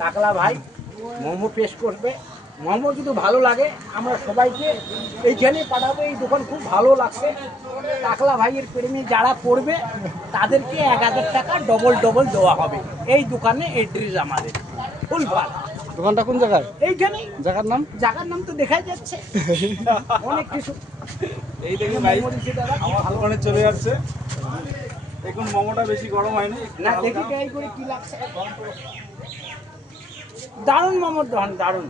টাকলা ভাই মোমো পেশ করবে। মোমো যদি ভালো লাগে আমরা সবাইকে এইখানে পাঠাবো। এই দোকান খুব ভালো লাগছে। টাকলা ভাইয়ের প্রেমে যারা পড়বে তাদেরকে 1000 টাকা ডবল ডবল দেওয়া হবে। এই দোকানে এড্রেস আমাদের ফুলবাল। দোকানটা কোন জায়গায়? এইখানেই। জায়গার নাম তো দেখাই যাচ্ছে। অনেক কিছু। এই দেখুন ভাই আমার দোকানে চলে আসছে। দেখুন মোমোটা বেশি গরম হয়নি। না দেখি ট্রাই করে কি লাগছে। দারুণ মোমোর দোকান, দারুণ।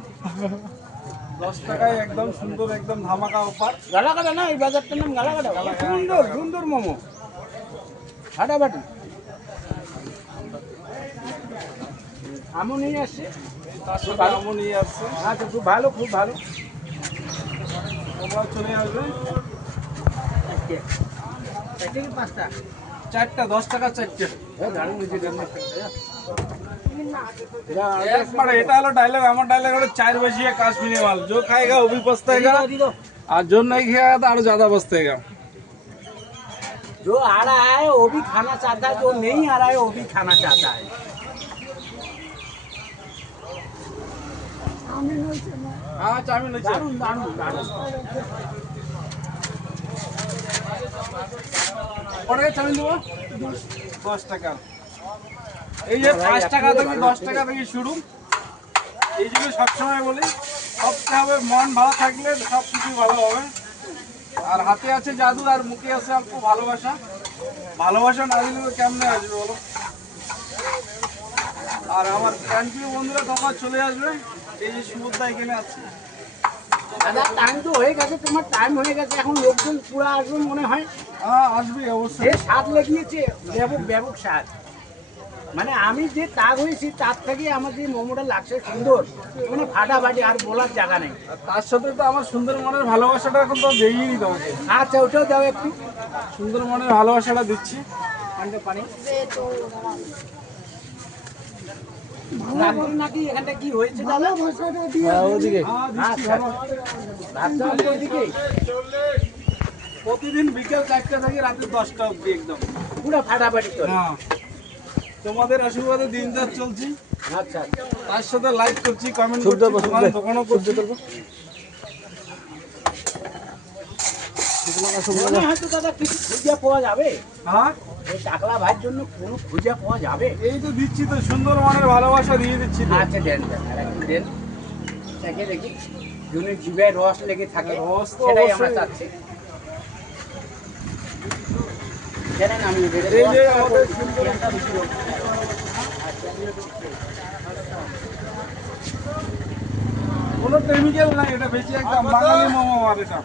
10 টাকায় একদম সুন্দর, একদম ধামাকা অফার। গালাকাটা না, এই বাজারটার নাম গালাকাটা। সুন্দর সুন্দর মোমো, ফাটাফাটি। আমও নিয়ে আসছে, তার সাথে আমও নিয়ে আসছে। আচ্ছা খুব ভালো, খুব ভালো। তোমরা চলে আসবে। পাঁচটা চারটা 10 টাকা চারটে। দারুণ হয়েছে। একবারে এটা হলো ডায়লগ। আমার ডায়লগ হলো 4 बजिए काश्मीरी माल, जो खाएगा वो भी पछताएगा और जो नहीं खाएगा तो और ज्यादा पछताएगा। जो आ रहा है वो भी खाना चाहता है, जो नहीं आ रहा है वो भी खाना चाहता है। हाँ चाउमीन হচ্ছে। দারুণ দারুণ দারুণ। কত টাকা চাউমিন দেবো? 10 টাকা। এই যে 5 টাকা থেকে 10 টাকা থেকে শুরু। এই জন্য সবসময় বলি সবটা হবে মন ভালো থাকলে সব কিছু ভালো হবে। আর হাতে আছে জাদু আর মুখে আছে অল্প ভালোবাসা। ভালোবাসা না দিলে তো কেমনে আসবে বলো? আর আমার প্রাণপ্রিয় বন্ধুরা তোমরা চলে আসবে। এই যে সুবোধদা এখানে আছে। দাদা টাইম তো হয়ে গেছে, তোমার টাইম হয়ে গেছে। এখন লোকজন পুরো আসবে মনে হয়। হ্যাঁ আসবে অবশ্যই। যে স্বাদ লেগিয়েছে ব্যাপক ব্যাপক স্বাদ। মানে আমি যে তাগ হয়েছি তার থেকে আমার যে মোমোটা লাগছে সুন্দর, মানে ফাটাফাটি, আর বলার জায়গা নেই। আর তার সাথে তো আমার সুন্দর মনের ভালোবাসাটা এখন তো দেইনি তোমাকে। আচ্ছা ওটাও দাও একটু। সুন্দর মনের ভালোবাসাটা দিচ্ছি। পানিটা পানি রাত্রি নাকি এখানটা কি হয়েছে দাদা? ওদিকে আচ্ছা রাত্রে ওইদিকে প্রতিদিন বিকেল 4টা থেকে রাতে 10টা অবধি একদম পুরো ফাটাফাটি করে। হ্যাঁ তোমাদের আশীর্বাদে দিন রাত চলছি। আচ্ছা তার সাথে লাইক করছি, কমেন্ট সূর্য করছি, বসন্ত দোকানও করছি। মনে হয়তো দাদা কিছু খুঁজে পাওয়া যাবে। হ্যাঁ এই টাকলা ভাইয়ের জন্য কোনো খুঁজে পাওয়া যাবে? এই তো দিচ্ছি তো, সুন্দর মনের ভালোবাসা দিয়ে দিচ্ছি তো। আচ্ছা দেন দেন, আর একটু দেন। দেখে দেখি জনের জিভে রস লেগে থাকে, রস তো সেটাই আমরা অবশ্যই। চাচ্ছি। জানেন আমি এই যে আমাদের সুন্দর কোনো কেমিক্যাল নাই, এটা বেশি একদম বাঙালি মোমো আর এটা।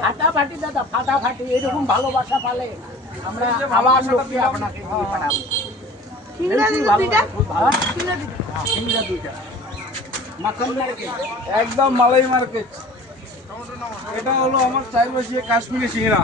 ফাটাফাটি দাদা, ফাটাফাটি। এরকম ভালোবাসা পালে আমরা আবার লোককে আপনাকে দিয়ে পাঠাবো। খুব ভালো। হ্যাঁ, সিঙ্গড়া দুইটা। মাখন নারকেল। একদম মালাই মার্কেট। এটা হলো আমার 4 बजिए কাশ্মীরি সিংড়া।